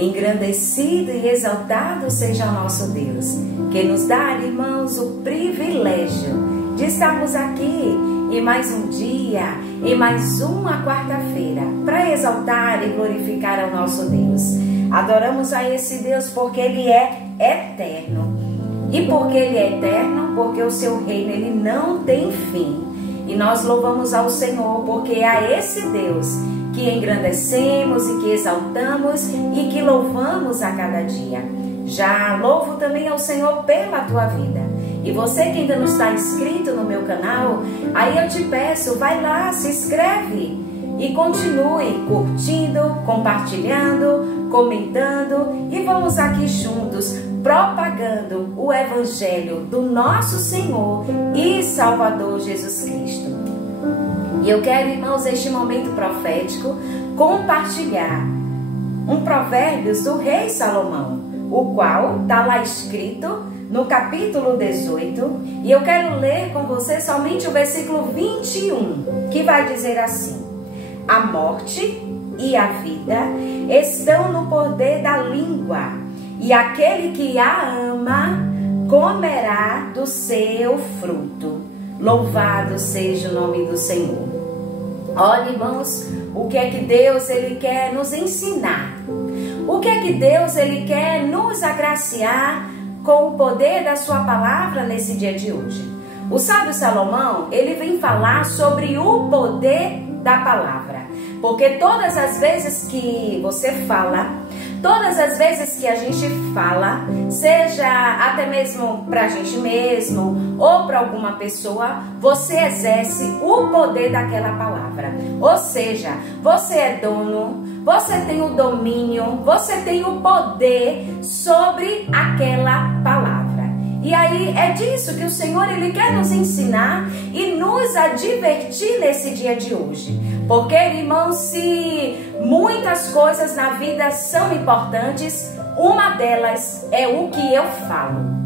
Engrandecido e exaltado seja nosso Deus, que nos dá, irmãos, o privilégio de estarmos aqui em mais um dia, em mais uma quarta-feira, para exaltar e glorificar ao nosso Deus. Adoramos a esse Deus porque Ele é eterno. E porque Ele é eterno, porque o seu reino ele não tem fim. E nós louvamos ao Senhor porque é a esse Deus que engrandecemos e que exaltamos e que louvamos a cada dia. Já louvo também ao Senhor pela tua vida. E você que ainda não está inscrito no meu canal, aí eu te peço, vai lá, se inscreve e continue curtindo, compartilhando, comentando e vamos aqui juntos propagando o Evangelho do nosso Senhor e Salvador Jesus Cristo. E eu quero, irmãos, este momento profético, compartilhar um Provérbios do rei Salomão, o qual está lá escrito no capítulo 18, e eu quero ler com você somente o versículo 21, que vai dizer assim: a morte e a vida estão no poder da língua, e aquele que a ama comerá do seu fruto. Louvado seja o nome do Senhor. Olha, irmãos, o que é que Deus ele quer nos ensinar? O que é que Deus ele quer nos agraciar com o poder da sua palavra nesse dia de hoje? O sábio Salomão, ele vem falar sobre o poder da palavra. Porque todas as vezes que você fala, todas as vezes que a gente fala, seja até mesmo para a gente mesmo ou para alguma pessoa, você exerce o poder daquela palavra. Ou seja, você é dono, você tem o domínio, você tem o poder sobre aquela palavra. E aí é disso que o Senhor ele quer nos ensinar e nos advertir nesse dia de hoje. Porque, irmãos, se muitas coisas na vida são importantes, uma delas é o que eu falo.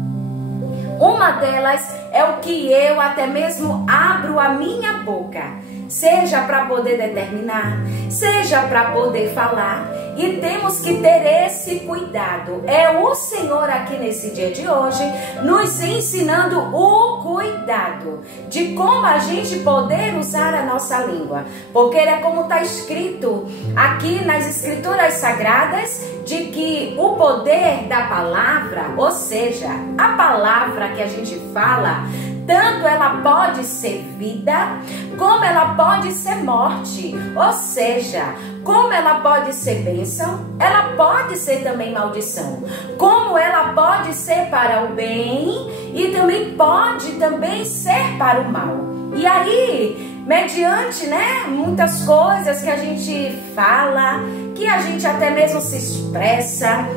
Uma delas é o que eu até mesmo abro a minha boca, seja para poder determinar, seja para poder falar. E temos que ter esse cuidado. É o Senhor aqui nesse dia de hoje nos ensinando o cuidado de como a gente poder usar a nossa língua. Porque é como está escrito aqui nas Escrituras Sagradas, de que o poder da palavra, ou seja, a palavra que a gente fala, tanto ela pode ser vida, como ela pode ser morte. Ou seja, como ela pode ser bênção, ela pode ser também maldição. Como ela pode ser para o bem e também pode ser para o mal. E aí, mediante, muitas coisas que a gente fala, que a gente até mesmo se expressa,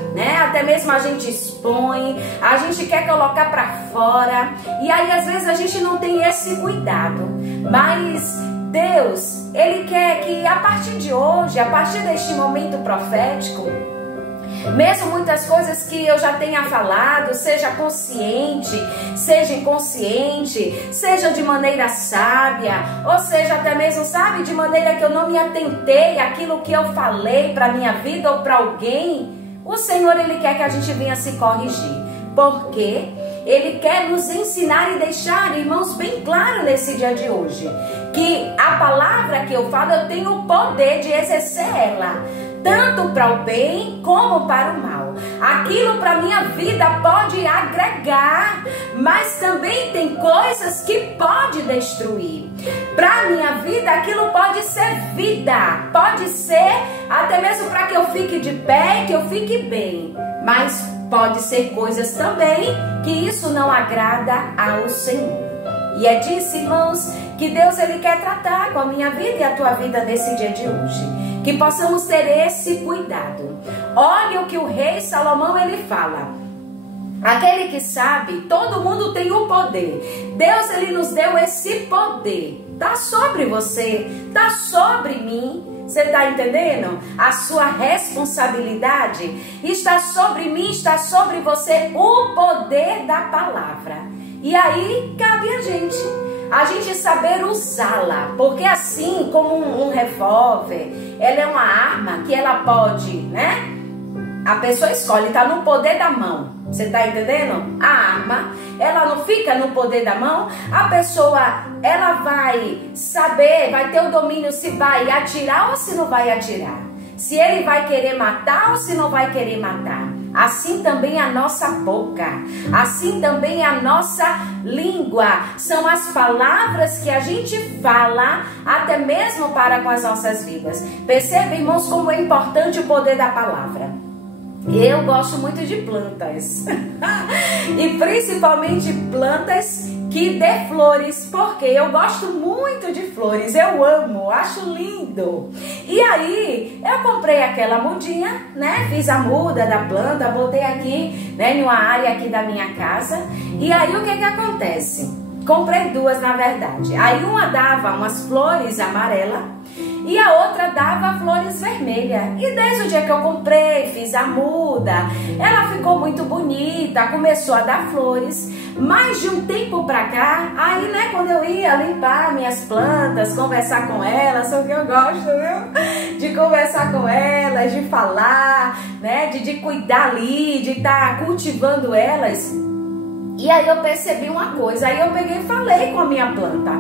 até mesmo a gente expõe, a gente quer colocar para fora, e aí às vezes a gente não tem esse cuidado. Mas Deus, Ele quer que a partir de hoje, a partir deste momento profético, mesmo muitas coisas que eu já tenha falado, seja consciente, seja inconsciente, seja de maneira sábia, ou seja até mesmo, de maneira que eu não me atentei àquilo que eu falei para minha vida ou para alguém, o Senhor ele quer que a gente venha se corrigir. Porque Ele quer nos ensinar e deixar, irmãos, bem claro nesse dia de hoje, que a palavra que eu falo, eu tenho o poder de exercer ela, tanto para o bem como para o mal. Aquilo para minha vida pode agregar, mas também tem coisas que pode destruir. Para minha vida, aquilo pode ser vida, pode ser até mesmo para que eu fique de pé, que eu fique bem, mas pode ser coisas também que isso não agrada ao Senhor. E é disso, irmãos, que Deus ele quer tratar com a minha vida e a tua vida nesse dia de hoje. Que possamos ter esse cuidado. Olha o que o rei Salomão ele fala. Aquele que sabe, todo mundo tem o poder. Deus ele nos deu esse poder. Está sobre você, está sobre mim. Você está entendendo? A sua responsabilidade está sobre mim, está sobre você o poder da palavra. E aí cabe a gente saber usá-la, porque assim como um revólver, ela é uma arma que ela pode, a pessoa escolhe, tá no poder da mão. Você tá entendendo? A arma, ela não fica no poder da mão. A pessoa, ela vai saber, vai ter o domínio se vai atirar ou se não vai atirar. Se ele vai querer matar ou se não vai querer matar. Assim também a nossa boca, assim também a nossa língua. São as palavras que a gente fala, até mesmo para com as nossas vidas. Perceba, irmãos, como é importante o poder da palavra. Eu gosto muito de plantas e principalmente plantas que dê flores, porque eu gosto muito de flores, eu amo, acho lindo. E aí eu comprei aquela mudinha, né? Fiz a muda da planta, botei aqui, né, em uma área aqui da minha casa. E aí o que acontece? Comprei duas, na verdade. Aí uma dava umas flores amarelas e a outra dava flores vermelhas. E desde o dia que eu comprei, fiz a muda, ela ficou muito bonita, começou a dar flores. Mas de um tempo pra cá, aí, né, quando eu ia limpar minhas plantas, conversar com elas, o que eu gosto, viu? De conversar com elas, de falar, né, de cuidar ali, de estar cultivando elas. E aí eu percebi uma coisa, aí eu peguei e falei com a minha planta.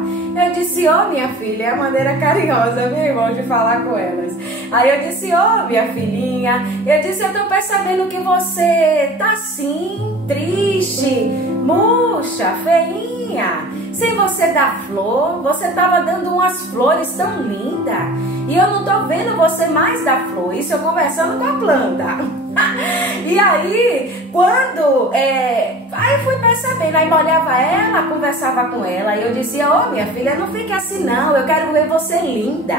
Eu disse, ô minha filha, é a maneira carinhosa, meu irmão, de falar com elas. Aí eu disse, ô minha filhinha, eu disse, eu tô percebendo que você tá assim, triste, murcha, feinha. Sem você dar flor, você tava dando umas flores tão lindas. E eu não tô vendo você mais dar flor, isso eu conversando com a planta. E aí, quando aí eu fui percebendo, aí molhava ela, conversava com ela, e eu dizia, ô minha filha, não fique assim não, eu quero ver você linda,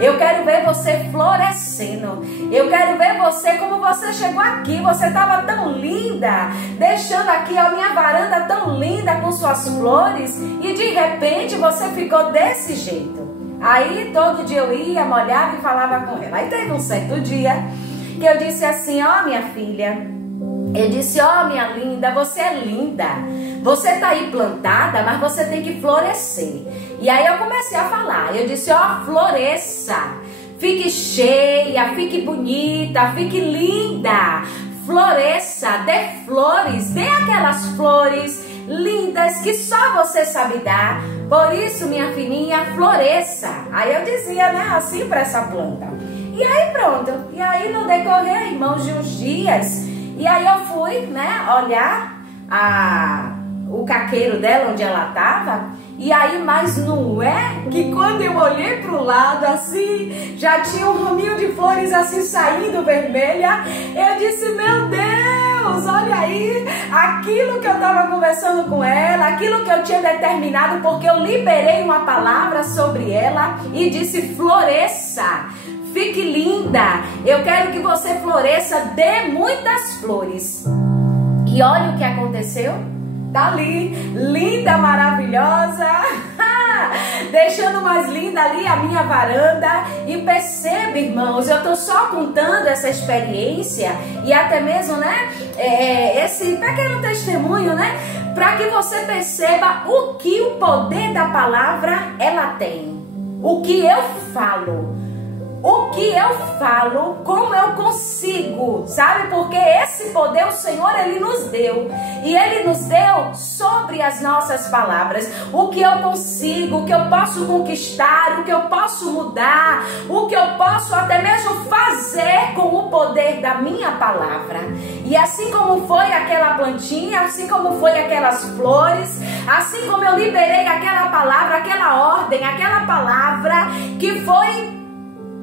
eu quero ver você florescendo, eu quero ver você como você chegou aqui, você estava tão linda, deixando aqui a minha varanda tão linda com suas flores, e de repente você ficou desse jeito. Aí todo dia eu ia, molhava e falava com ela. Aí teve um certo dia que eu disse assim, ó minha filha, eu disse, ó minha linda, você é linda, você tá aí plantada, mas você tem que florescer. E aí eu comecei a falar, eu disse, ó, floresça, fique cheia, fique bonita, fique linda, floresça, dê flores, dê aquelas flores lindas que só você sabe dar. Por isso, minha filhinha, floresça. Aí eu dizia, né, assim para essa planta. E aí pronto, e aí no decorrer, irmãos, de uns dias, e aí eu fui, né, olhar o caqueiro dela, onde ela tava, e aí, mas não é que quando eu olhei pro lado, assim, já tinha um raminho de flores assim, saindo vermelha, eu disse, meu Deus, olha aí, aquilo que eu tava conversando com ela, aquilo que eu tinha determinado, porque eu liberei uma palavra sobre ela, e disse, floresça, fique linda, eu quero que você floresça, dê muitas flores. E olha o que aconteceu, tá ali, linda, maravilhosa, deixando mais linda ali a minha varanda. E perceba, irmãos, eu tô só contando essa experiência e até mesmo, né, esse pequeno testemunho, né, para que você perceba o que o poder da palavra ela tem, o que eu falo. O que eu falo, como eu consigo, sabe? Porque esse poder o Senhor, Ele nos deu. E Ele nos deu sobre as nossas palavras. O que eu consigo, o que eu posso conquistar, o que eu posso mudar, o que eu posso até mesmo fazer com o poder da minha palavra. E assim como foi aquela plantinha, assim como foi aquelas flores, assim como eu liberei aquela palavra, aquela ordem, aquela palavra que foi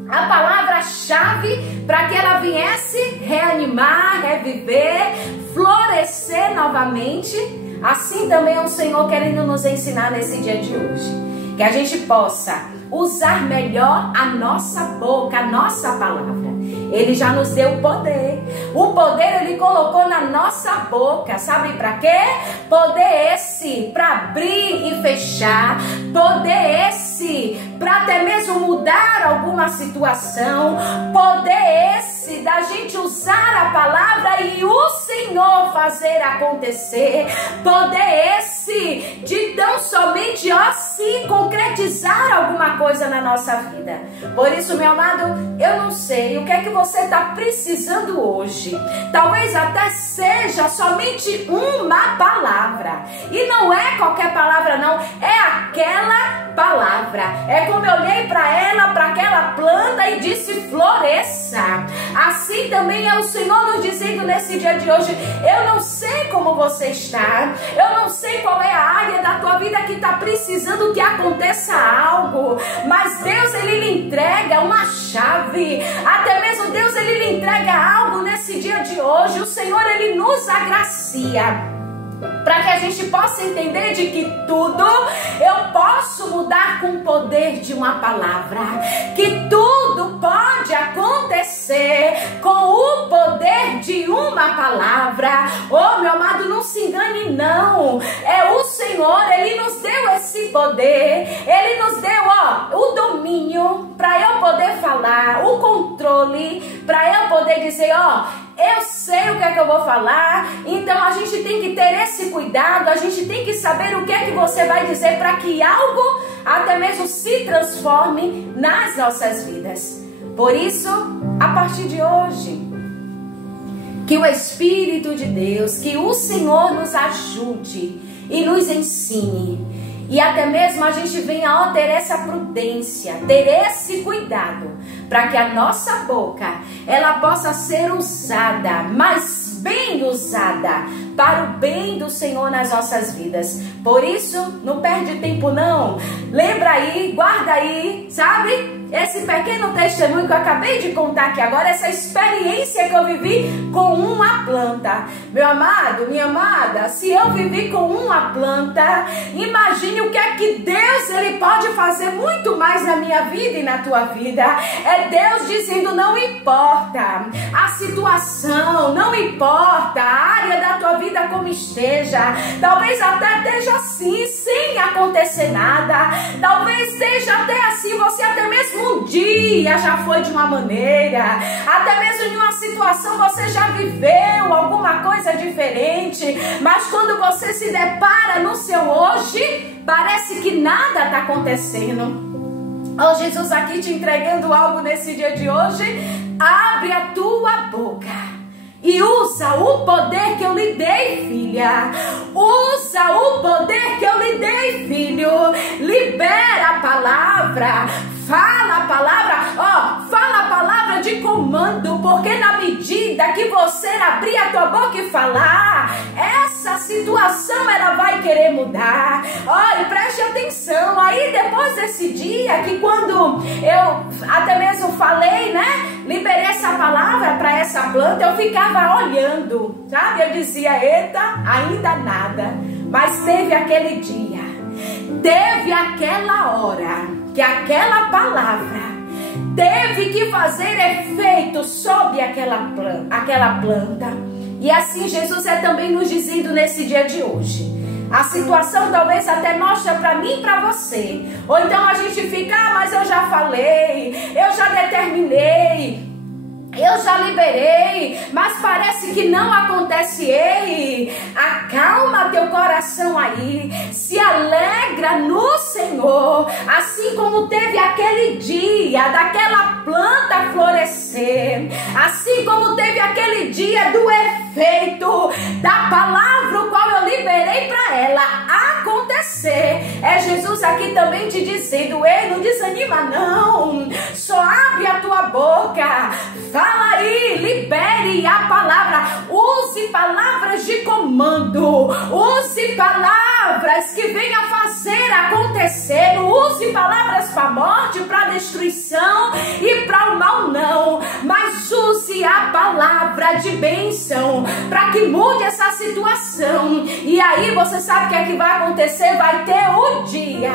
a palavra-chave para que ela viesse reanimar, reviver, florescer novamente. Assim também é o Senhor querendo nos ensinar nesse dia de hoje. Que a gente possa usar melhor a nossa boca, a nossa palavra. Ele já nos deu o poder. O poder Ele colocou na nossa boca. Sabe para quê? Poder esse para abrir e fechar. Poder esse para até mesmo mudar alguma situação. Poder esse esse da gente usar a palavra e o Senhor fazer acontecer. Poder esse de tão somente se concretizar alguma coisa na nossa vida. Por isso, meu amado, eu não sei o que é que você está precisando hoje. Talvez até seja somente uma palavra. E não é qualquer palavra não, é aquela palavra. É como eu olhei para ela, para aquela planta e disse: floresça. Assim também é o Senhor nos dizendo nesse dia de hoje: eu não sei como você está, eu não sei qual é a área da tua vida que está precisando que aconteça algo, mas Deus, Ele lhe entrega uma chave. Até mesmo Deus, Ele lhe entrega algo nesse dia de hoje. O Senhor, Ele nos agracia para que a gente possa entender de que tudo eu posso mudar com o poder de uma palavra, que tudo pode acontecer com o poder de uma palavra. Oh, meu amado, não se engane não, é o Senhor, Ele nos deu esse poder, Ele nos deu o domínio para eu poder falar, o controle para eu poder dizer: eu sei o que é que eu vou falar. Então a gente tem que ter esse cuidado, a gente tem que saber o que é que você vai dizer para que algo até mesmo se transforme nas nossas vidas. Por isso, a partir de hoje, que o Espírito de Deus, que o Senhor nos ajude e nos ensine. E até mesmo a gente venha ter essa prudência, ter esse cuidado, para que a nossa boca, ela possa ser usada, mas bem usada, para o bem do Senhor nas nossas vidas. Por isso, não perde tempo não. Lembra aí, guarda aí, sabe? Esse pequeno testemunho que eu acabei de contar aqui agora, essa experiência que eu vivi com uma planta. Meu amado, minha amada, se eu vivi com uma planta, imagine o que é que Deus, Ele pode fazer muito mais na minha vida e na tua vida. É Deus dizendo: não importa a situação, não importa a área da tua vida como esteja. Talvez até esteja assim, sem acontecer nada. Talvez esteja até assim, você até mesmo um dia já foi de uma maneira, até mesmo em uma situação você já viveu alguma coisa diferente, mas quando você se depara no seu hoje, parece que nada está acontecendo. Oh, Jesus aqui te entregando algo nesse dia de hoje. Abre a tua boca e usa o poder que eu lhe dei, filha. Usa o poder que eu lhe dei, filho. Libera a palavra. Fala a palavra, fala a palavra de comando, porque na medida que você abrir a tua boca e falar, essa situação ela vai querer mudar. E preste atenção, aí depois desse dia que quando eu até mesmo falei, né, liberei essa palavra para essa planta, eu ficava olhando, sabe? Eu dizia: eita, ainda nada. Mas teve aquele dia, teve aquela hora que aquela palavra teve que fazer efeito sobre aquela planta. E assim Jesus é também nos dizendo nesse dia de hoje. A situação talvez até mostra para mim e para você. Ou então a gente fica: mas eu já falei, eu já determinei, eu já liberei, mas parece que não acontece. Ei, acalma teu coração aí, se alegra no Senhor, assim como teve aquele dia daquela planta florescer, assim como teve aquele dia do efeito da palavra o qual eu liberei para ela acontecer. É Jesus aqui também te dizendo: ei, não desanima não, só abre a tua boca, fala aí, libere a palavra, use palavras de comando, use palavras que venham fazer acontecer, não use palavras para morte, para destruição e para o mal não, mas use a palavra de bênção para que mude essa situação. E aí você sabe o que é que vai acontecer? Vai ter o dia,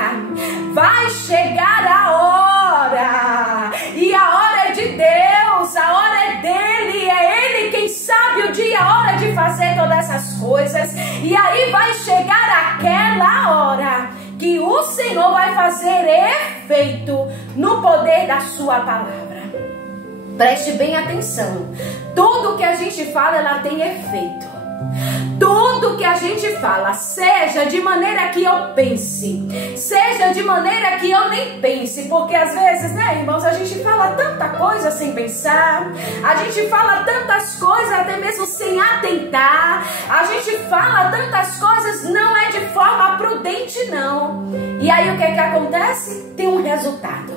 vai chegar a hora, e a hora é de Deus, a hora é dele, é ele quem sabe o dia, a hora de fazer todas essas coisas. E aí vai chegar aquela hora que o Senhor vai fazer efeito no poder da sua palavra. Preste bem atenção. Tudo que a gente fala, ela tem efeito. Tudo que a gente fala, seja de maneira que eu pense, seja de maneira que eu nem pense, porque às vezes, né, irmãos, a gente fala tanta coisa sem pensar, a gente fala tantas coisas até mesmo sem atentar, a gente fala tantas coisas, não é de forma prudente, não. E aí o que é que acontece? Tem um resultado.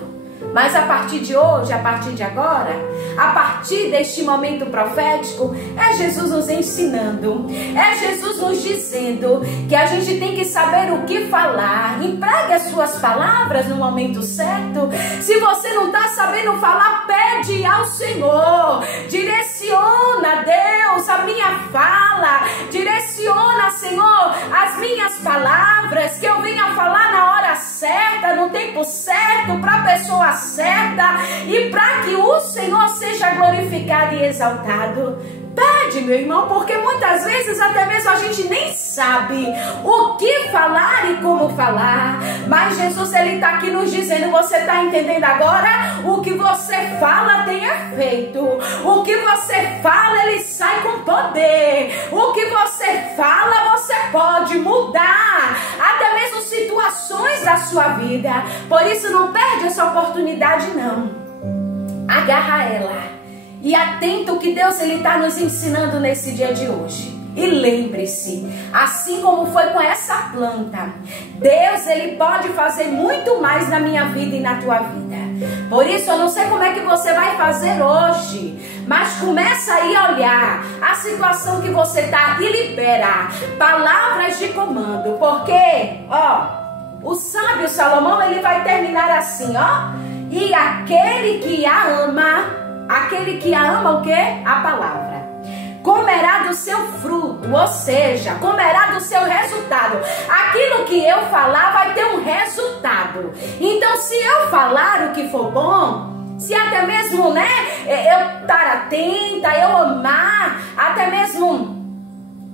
Mas a partir de hoje, a partir de agora, a partir deste momento profético, é Jesus nos ensinando, é Jesus nos dizendo que a gente tem que saber o que falar. Empregue as suas palavras no momento certo. Se você não está sabendo falar, pede ao Senhor. Direciona, Deus, a minha fala. Direciona, Senhor, as minhas palavras, que eu venha falar na hora certa, no tempo certo, para a pessoa certa e para que o Senhor seja glorificado e exaltado. Pede, meu irmão, porque muitas vezes até mesmo a gente nem sabe o que falar e como falar, mas Jesus, ele está aqui nos dizendo, você está entendendo agora? O que você fala tem efeito, o que você fala, ele sai com poder, o que você fala, você pode mudar até mesmo situações da sua vida. Por isso não perde essa oportunidade, não. Agarra ela e atenta o que Deus está nos ensinando nesse dia de hoje. E lembre-se, assim como foi com essa planta, Deus, ele pode fazer muito mais na minha vida e na tua vida. Por isso eu não sei como é que você vai fazer hoje, mas começa aí a olhar a situação que você está e libera palavras de comando. Porque, o sábio Salomão, ele vai terminar assim, e aquele que a ama o quê? A palavra. Comerá do seu fruto, ou seja, comerá do seu resultado. Aquilo que eu falar vai ter um resultado. Então, se eu falar o que for bom, se até mesmo, né, eu estar atenta, eu amar, até mesmo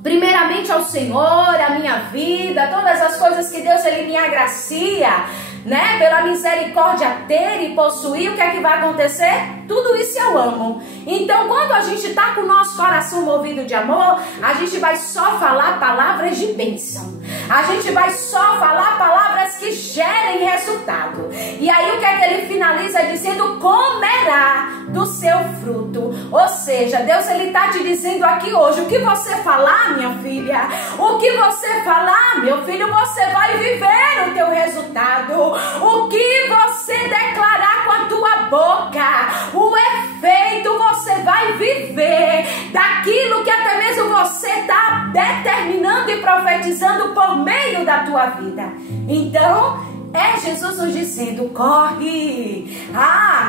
primeiramente ao Senhor, a minha vida, todas as coisas que Deus, ele me agracia, né, pela misericórdia ter e possuir, o que é que vai acontecer? Tudo isso eu amo. Então, quando a gente está com o nosso coração movido de amor, a gente vai só falar palavras de bênção. A gente vai só falar palavras que gerem resultado. E aí, o que é que ele finaliza dizendo? Comerá do seu fruto. Ou seja, Deus, ele está te dizendo aqui hoje, o que você falar, minha filha, o que você falar, meu filho, você vai viver o teu resultado. O que você declarar com a tua boca, o efeito você vai viver daquilo que até mesmo você está determinando e profetizando por meio da tua vida. Então, é Jesus nos dizendo, corre,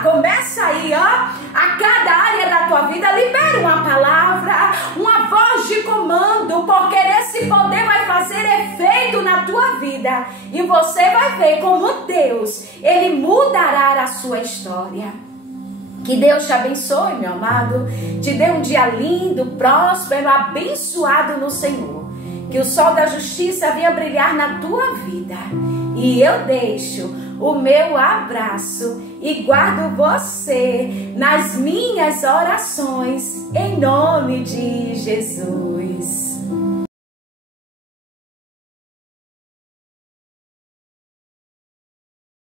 começa aí, a cada área da tua vida, libera uma palavra, uma voz de comando, porque esse poder vai fazer efeito na tua vida, e você vai ver como Deus, ele mudará a sua história. Que Deus te abençoe, meu amado, te dê um dia lindo, próspero, abençoado no Senhor, que o sol da justiça venha brilhar na tua vida. E eu deixo o meu abraço e guardo você nas minhas orações, em nome de Jesus.